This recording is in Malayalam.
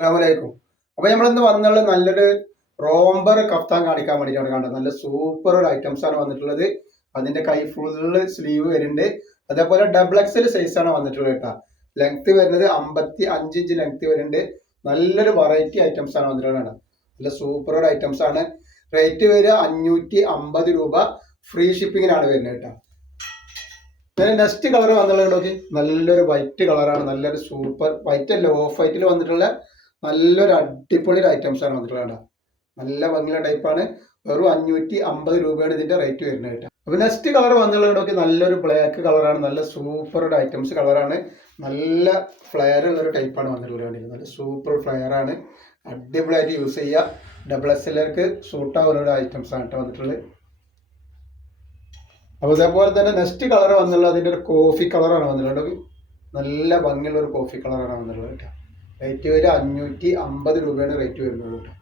അസ്സലാമലൈക്കും. അപ്പൊ നമ്മളിന്ന് വന്നുള്ള നല്ലൊരു റോംബർ കഫ്താൻ കാണിക്കാൻ വേണ്ടിയിട്ടാണ് കണ്ടത്. നല്ല സൂപ്പർ ഒരു ഐറ്റംസ് ആണ് വന്നിട്ടുള്ളത്. അതിന്റെ കൈ ഫുള്ള് സ്ലീവ് വരുന്നുണ്ട്. അതേപോലെ ഡബിൾ എക്സൽ സൈസ് ആണ് വന്നിട്ടുള്ളത് കേട്ടോ. ലെങ്ത് വരുന്നത് 55 ഇഞ്ച് ലെങ്ത് വരുന്നുണ്ട്. നല്ലൊരു വെറൈറ്റി ഐറ്റംസ് ആണ് വന്നിട്ടുള്ളത്. നല്ല സൂപ്പർ ഒരു ഐറ്റംസ് ആണ്. റേറ്റ് വരിക 550 രൂപ. ഫ്രീ ഷിപ്പിങ്ങിനാണ് വരുന്നത് കേട്ടോ. നെക്സ്റ്റ് കളർ വന്നുള്ളത് നോക്കി, നല്ലൊരു വൈറ്റ് കളറാണ്. നല്ലൊരു സൂപ്പർ വൈറ്റ് അല്ല, ഓഫ് വൈറ്റിൽ വന്നിട്ടുള്ള നല്ലൊരു അടിപൊളി ഐറ്റംസ് ആണ് വന്നിട്ടുള്ളത്. നല്ല ഭംഗിയുള്ള ടൈപ്പാണ്. വെറും 550 രൂപയാണ് ഇതിന്റെ റേറ്റ് വരുന്നത് കേട്ടോ. അപ്പൊ നെക്സ്റ്റ് കളർ വന്നുള്ളത് നോക്കി, നല്ലൊരു ബ്ലാക്ക് കളറാണ്. നല്ല സൂപ്പർ ഐറ്റംസ് കളറാണ്. നല്ല ഫ്ലെയർ ഉള്ള ഒരു ടൈപ്പാണ് വന്നിട്ടുള്ളത്. നല്ല സൂപ്പർ ഫ്ലെയർ ആണ്. അടിപൊളിയായിട്ട് യൂസ് ചെയ്യുക. ഡബിൾ എക്സലർക്ക് സൂട്ട് ആവുന്ന ഒരു ഐറ്റംസ് ആണ് കേട്ടോ വന്നിട്ടുള്ളത്. അപ്പോൾ ഇതേപോലെ തന്നെ നെക്സ്റ്റ് കളർ വന്നുള്ളത് അതിൻ്റെ ഒരു കോഫി കളറാണ് വന്നിട്ടുള്ളത്. നല്ല ഭംഗിയുള്ള ഒരു കോഫി കളറാണ് വന്നിട്ടുള്ളത് കേട്ടോ. റേറ്റ് വരെ 550 രൂപയാണ് റേറ്റ് വരുന്നത് കേട്ടോ.